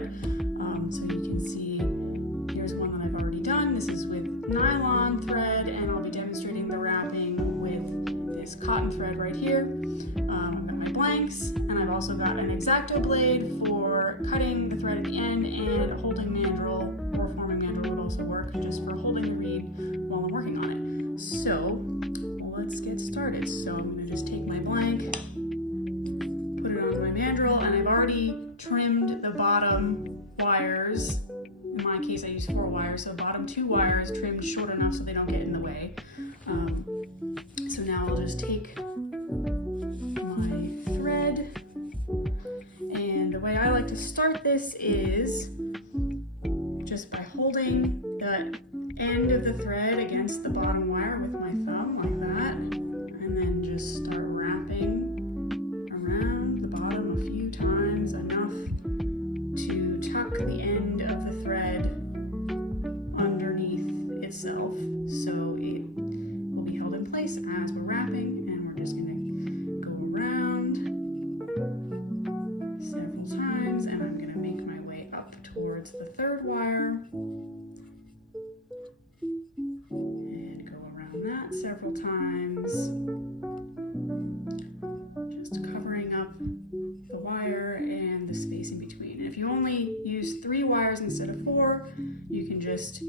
thread. So you can see here's one that I've already done. This is with nylon thread, and I'll be demonstrating the wrapping with this cotton thread right here. I've got my blanks, and I've also got an X-Acto blade for cutting the thread at the end, and a holding mandrel or forming mandrel would also work just for holding the reed while I'm working on it. So let's get started. So I'm going to just take my blank, put it onto my mandrel, and I've already trimmed the bottom wires. In my case, I use 4 wires, so bottom 2 wires trimmed short enough so they don't get in the way. So now I'll just take my thread, and the way I like to start this is just by holding the end of the thread against the bottom wire with my thumb like that, and then just start wrapping around the bottom a few times, enough to tuck the end of the thread underneath itself so it will be held in place as we're wrapping. And we're just going to go around several times, and I'm going to make my way up towards the 3rd wire and go around that several times, just covering up the wire and the space in between. And if you only use 3 wires instead of 4, you can just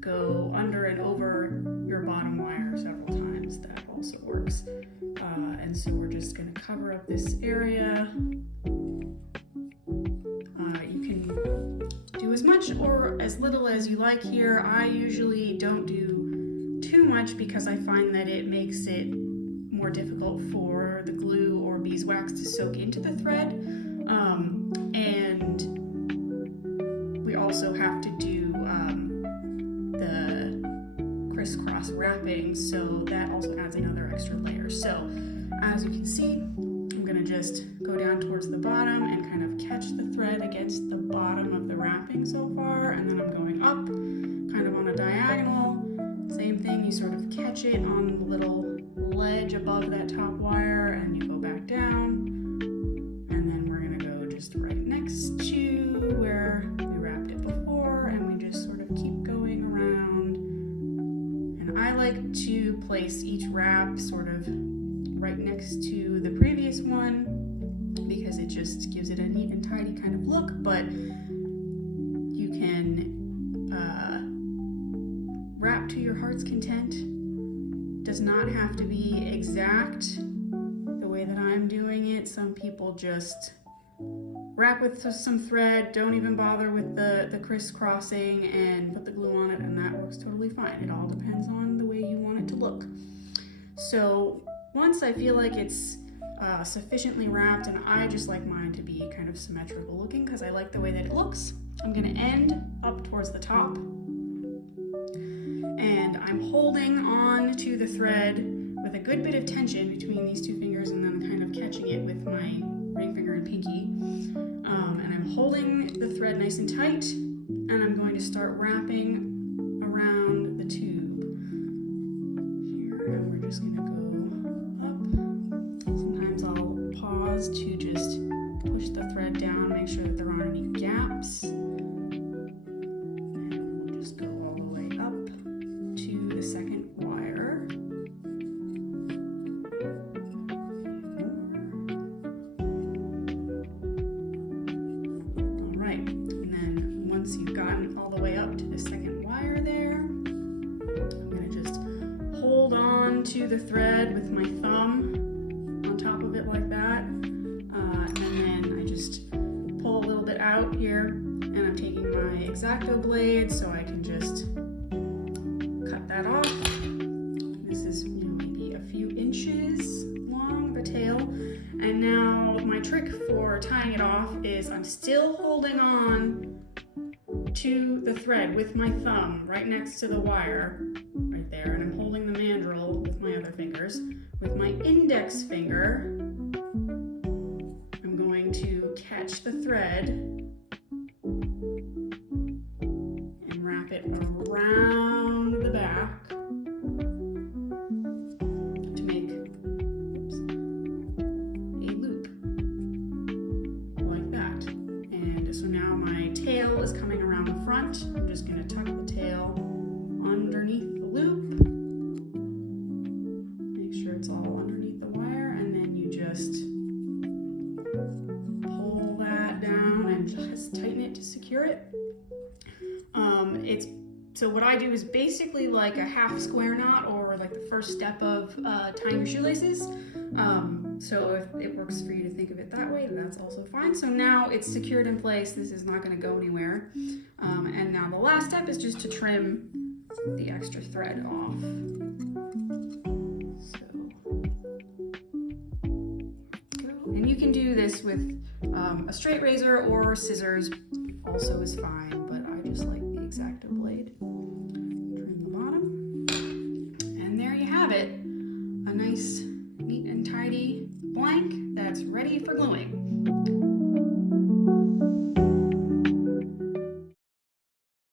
go under and over your bottom wire several times. That also works. And so we're just going to cover up this area. You can do as much or as little as you like here. I usually don't do too much because I find that it makes it more difficult for the glue or beeswax to soak into the thread. And we also have to do the crisscross wrapping, so that also adds another extra layer. So as you can see, I'm going to just go down towards the bottom and kind of catch the thread against the bottom of the wrapping so far, and then I'm going up kind of on a diagonal. Same thing, you sort of catch it on the little ledge above that top wire, and you go back down, and then we're going to go just right next to where we wrapped it before, and we just sort of keep going around. And I like to place each wrap sort of right next to the previous one because it just gives it a neat and tidy kind of look, but you can wrap to your heart's content. Does not have to be exact the way that I'm doing it. Some people just wrap with some thread, don't even bother with the crisscrossing, and put the glue on it, and that works totally fine. It all depends on the way you want it to look. So once I feel like it's sufficiently wrapped, and I just like mine to be kind of symmetrical looking because I like the way that it looks, I'm going to end up towards the top, and I'm holding on to the thread with a good bit of tension between these 2 fingers, and then kind of catching it with my ring finger and pinky. And I'm holding the thread nice and tight, and I'm going to start wrapping around the tube here, and we're just going to go up. Sometimes I'll pause to just push the thread down, make sure that there aren't any gaps. And we'll just go all the way up to the 2nd wire. All right, and then once you've gotten all the way up to the 2nd wire there, I'm going to just hold on to the thread with my thumb on top of it like that, and then I just pull a little bit out here, and I'm taking my X-Acto blade so I can just cut that off. This is maybe a few inches long, the tail. And now my trick for tying it off is I'm still holding on to the thread with my thumb right next to the wire right there, and I'm holding the mandrel with my other fingers. With my index finger, I'm going to catch the thread and wrap it around the back to make a loop like that. And so now my is coming around the front. I'm just going to tuck the tail underneath the loop. Make sure it's all underneath the wire, and then you just pull that down and just tighten it to secure it. So what I do is basically like a half square knot, or like the first step of tying your shoelaces. So if it works for you to think of it that way, that's also fine. So now it's secured in place. This is not going to go anywhere. And now the last step is just to trim the extra thread off. And you can do this with a straight razor, or scissors also is fine, but I just like the X-Acto blade. Trim the bottom. And there you have it. A nice, neat and tidy blank that's ready for gluing.